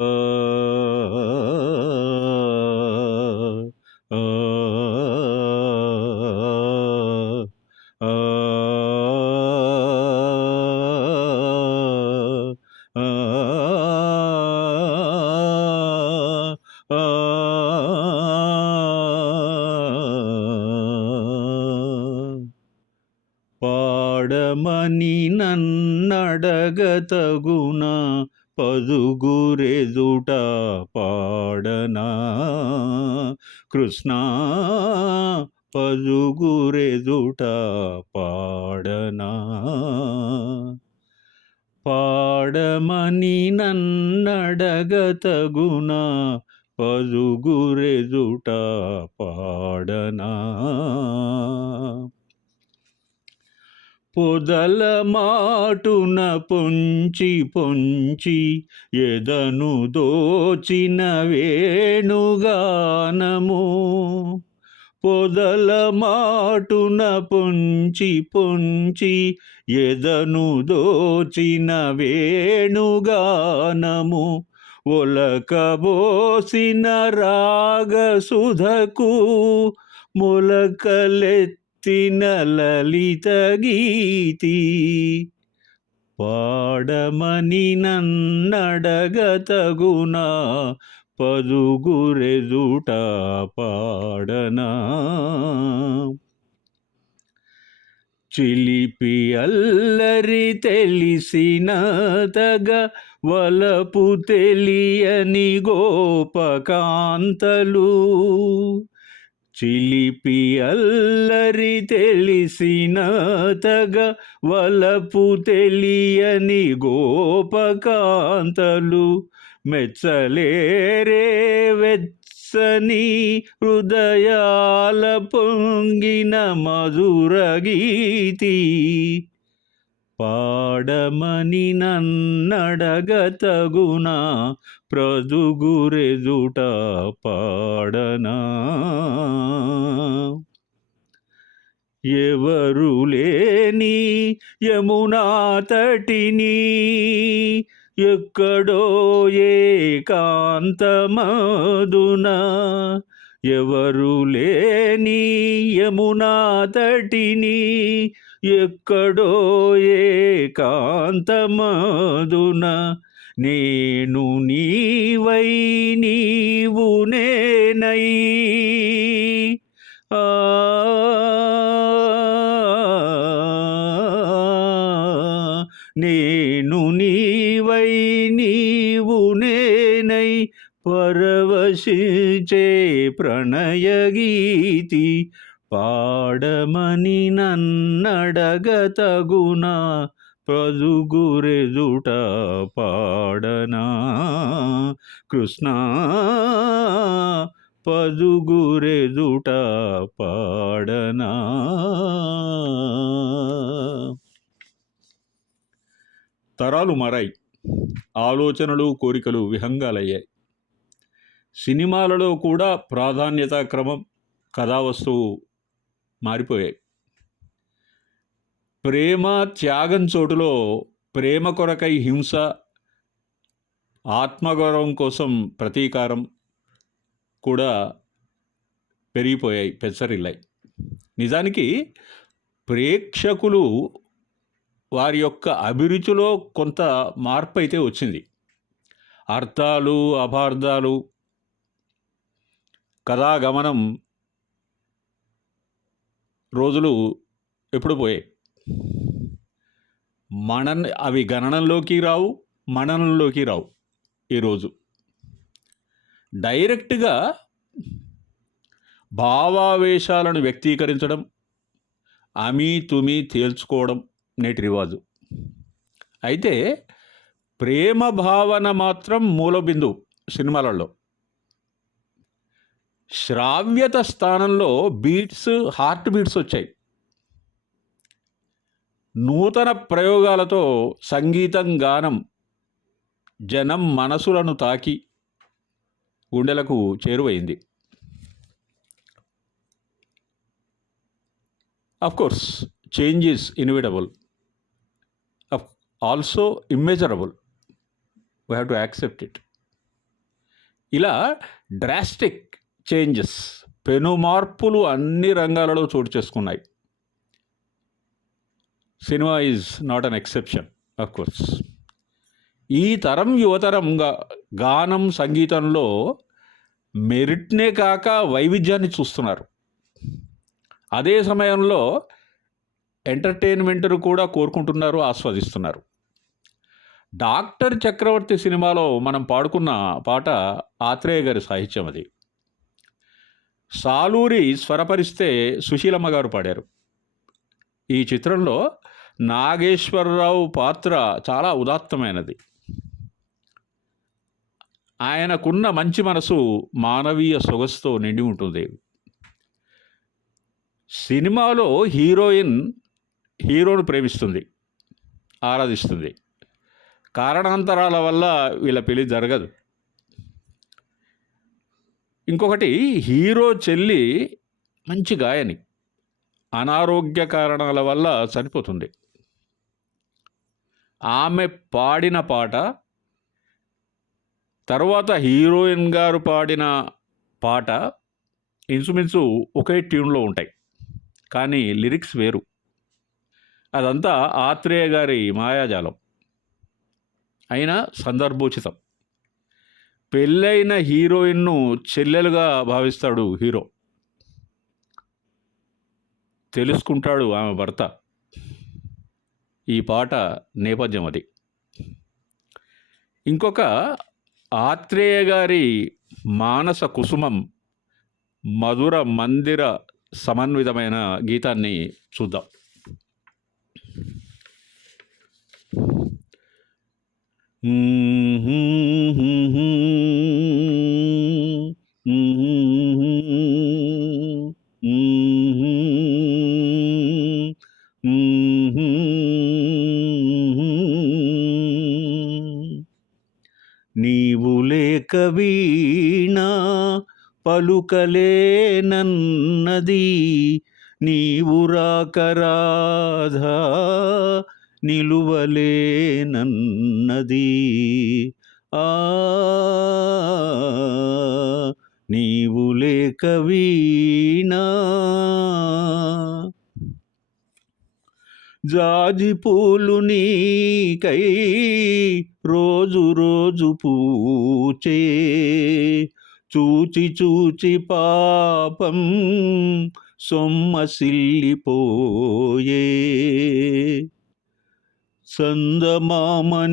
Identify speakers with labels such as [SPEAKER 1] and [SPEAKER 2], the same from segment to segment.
[SPEAKER 1] ఆ, ఆ, ఆ, పాడమని నన్నడగతగునా పదుగురెదుట పాడనా. కృష్ణ పదుగురెదుట పాడనా. పాడమని నన్నడగతగునా పదుగురెదుట పాడనా. పొదల మాటున పొంచి పొంచి ఎదను దోచిన వేణుగానము. పొదల మాటున పొంచి పొంచి ఎదను దోచిన వేణుగానము. ఒలకబోసిన రాగసుధకు తిన లలిత గీతి పాడమని నన్నడగతగునా పదుగురెదుట పాడనా. చిలిపి అల్లరి తెలిసిన తగ వలపు తెలియని గోపకాంతలు. చిలిపి అల్లరి తెలిసిన తగ వలపు తెలియని గోపకాంతలు మెచ్చలేరే వెచ్చని హృదయాల పొంగిన మధుర గీతి. పాడమని నన్నడగతగునా ప్రదుగురెదుట పాడనా? ఎవరు లేని యమునా తటిని ఎక్కడో ఏకాంతమదున. ఎవరు లేని యమునా తటిని ఎక్కడో ఏకాంతమదున నేను నీవై నీవు నేనై. ఆ నేను నీవై నీవు నేనై పరవశించే ప్రణయగీతి పాడమని నన్నడగతగునా ప్రజుగురెదుట పాడనా? కృష్ణ పదుగురెదుట పాడనా? తరాలు మారాయి ఆలోచనలు కోరికలు విహంగాలయ్యాయి. సినిమాలలో కూడా ప్రాధాన్యతా క్రమం కథావస్తువు మారిపోయాయి. ప్రేమ త్యాగం చోటులో ప్రేమ కొరకై హింస ఆత్మగౌరవం కోసం ప్రతీకారం కూడా పెరిగిపోయాయి పెచ్చరిల్లాయి. నిజానికి ప్రేక్షకులు వారి యొక్క అభిరుచిలో కొంత మార్పు అయితే వచ్చింది. అర్థాలు అపార్థాలు కథాగమనం రోజులు ఎప్పుడు పోయాయి? మనన్ అవి గణనంలోకి రావు మననంలోకి రావు ఈరోజు డైరెక్ట్గా భావావేశాలను వ్యక్తీకరించడం అమీ తుమి తేల్చుకోవడం నేటి రివాజు. అయితే ప్రేమ భావన మాత్రం మూలబిందువు సినిమాలలో. శ్రావ్యత స్థానంలో బీట్స్ హార్ట్ బీట్స్ వచ్చాయి. నూతన ప్రయోగాలతో సంగీతం గానం జనం మనసులను తాకి గుండెలకు చేరువైంది. Course change is inevitable also immeasurable we have to accept it ఇలా డ్రాస్టిక్ చేంజెస్. పెను మార్పులు అన్ని రంగాలలో చోటు చేసుకున్నాయి. Cinema is not an exception of course. ఈ తరం యువతరంగా గానం సంగీతంలో మెరిట్నే కాక వైవిధ్యాన్ని చూస్తున్నారు. అదే సమయంలో ఎంటర్టైన్మెంట్ను కూడా కోరుకుంటున్నారు ఆస్వాదిస్తున్నారు. డాక్టర్ చక్రవర్తి సినిమాలో మనం పాడుకున్న పాట ఆత్రేయ గారి సాహిత్యం అది. సాలూరి స్వరపరిస్తే సుశీలమ్మ గారు పాడారు. ఈ చిత్రంలో నాగేశ్వరరావు పాత్ర చాలా ఉదాత్తమైనది. ఆయనకున్న మంచి మనసు మానవీయ సొగసుతో నిండి ఉంటుంది. సినిమాలో హీరోయిన్ హీరోను ప్రేమిస్తుంది ఆరాధిస్తుంది. కారణాంతరాల వల్ల వీళ్ళ పెళ్ళి జరగదు. ఇంకొకటి హీరో చెల్లి మంచి గాయని. అనారోగ్య కారణాల వల్ల చనిపోతుంది ఆమె పాడిన పాట తర్వాత హీరోయిన్ గారు పాడిన పాట ఇంచుమించు ఒకే ట్యూన్లో ఉంటాయి. కానీ లిరిక్స్ వేరు. అదంతా ఆత్రేయ గారి మాయాజాలం. అయినా సందర్భోచితం. పెళ్ళైన హీరోయిన్ను చెల్లెలుగా భావిస్తాడు హీరో. తెలుసుకుంటాడు ఆమె భర్త. ఈ పాట నేపథ్యం అది. ఇంకొక ఆత్రేయ గారి మానస కుసుమం మధుర మందిర సమన్వితమైన గీతాన్ని చూద్దాం. నీవు లేక వీణా పలుకలేనన్నది నీవు రాకరాధా నిలువలేనన్నది. ఆ నీవు లేక వీణా. జాజి పూలు నీకై రోజు రోజు పూచే. చూచి చూచి పాపం సొమ్మసిల్లిపోయే సందమామనీకై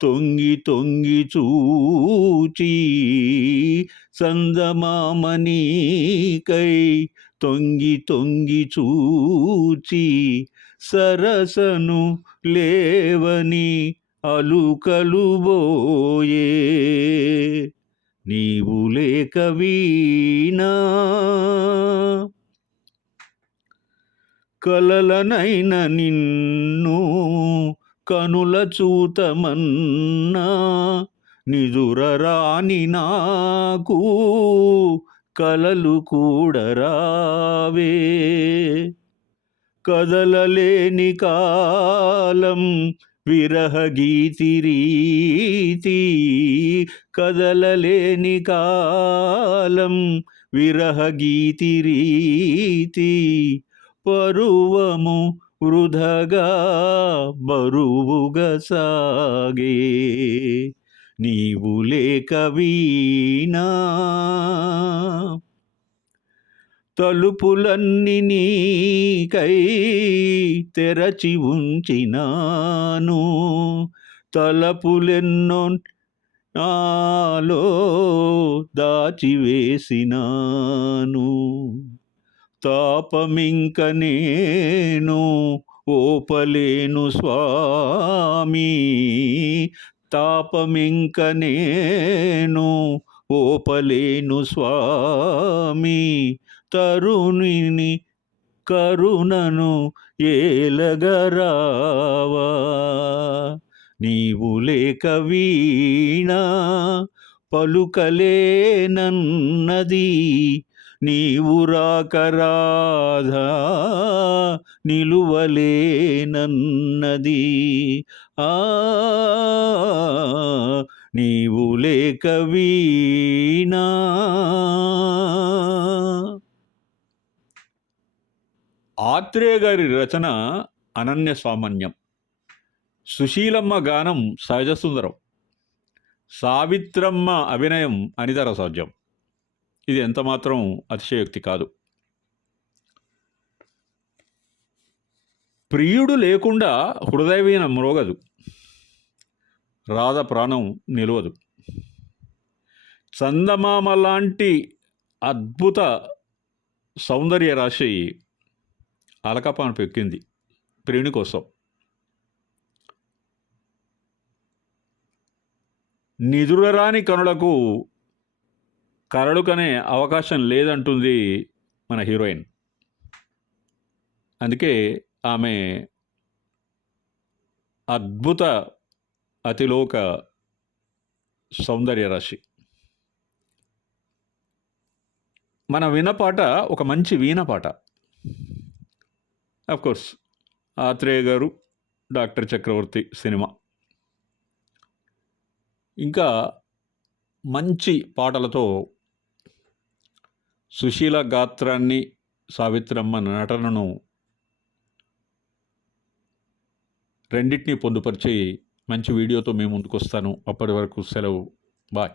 [SPEAKER 1] తొంగి తొంగి చూచి సందమామనీకై తొంగి తొంగి చూచి సరసను లేవని అలుకలు బోయే నీవు లేక వీణా కలలనైన నిన్ను కనుల చూతమన్నా నిజురరాని నాకు కలలు కూడరావే. కదలలేని కాలం విరహ గీతిరీతి కదలలేని కాలం విరహ గీతిరీతి పరువము వృధగా బరువుగా సాగే. నీవు లేక వీణా. తలుపులన్నీ నీకై తెరచి ఉంచినాను. తలపులెన్నో నాలో దాచివేసినాను. తాపమింక నేను ఓపలేను స్వామి. తాపమింక నేను ఓపలేను స్వామి. తరుణిని కరుణను ఏలగరావా. నీవు లేక వీణా పలుకలేనన్నది నీవు రాకరాధా నిలువలేనన్నది. ఆ నీవు లేక వీణా. ఆత్రేయ గారి రచన అనన్య సామాన్యం. సుశీలమ్మ గానం సహజ సుందరం. సావిత్రమ్మ అభినయం అనితర సాధ్యం ఇది ఎంతమాత్రం అతిశయోక్తి కాదు. ప్రియుడు లేకుండా హృదయవీన మ్రోగదు. రాధ ప్రాణం నిలవదు. చందమామ లాంటి అద్భుత సౌందర్య రాశి అలకపాను పెక్కింది ప్రియుని కోసం. నిదురరాని కనులకు కరడు కనే అవకాశం లేదంటుంది మన హీరోయిన్. అందుకే ఆమె అద్భుత అతిలోక సౌందర్య రాశి. మన వినపాట ఒక మంచి వీణ పాట కోర్స్ ఆత్రేయ గారు డాక్టర్ చక్రవర్తి సినిమా. ఇంకా మంచి పాటలతో సుశీల గాత్రాన్ని సావిత్రమ్మ నటనను రెండింటినీ పొందుపరిచి మంచి వీడియోతో మేము ముందుకు వస్తాను అప్పటి వరకు సెలవు. బాయ్.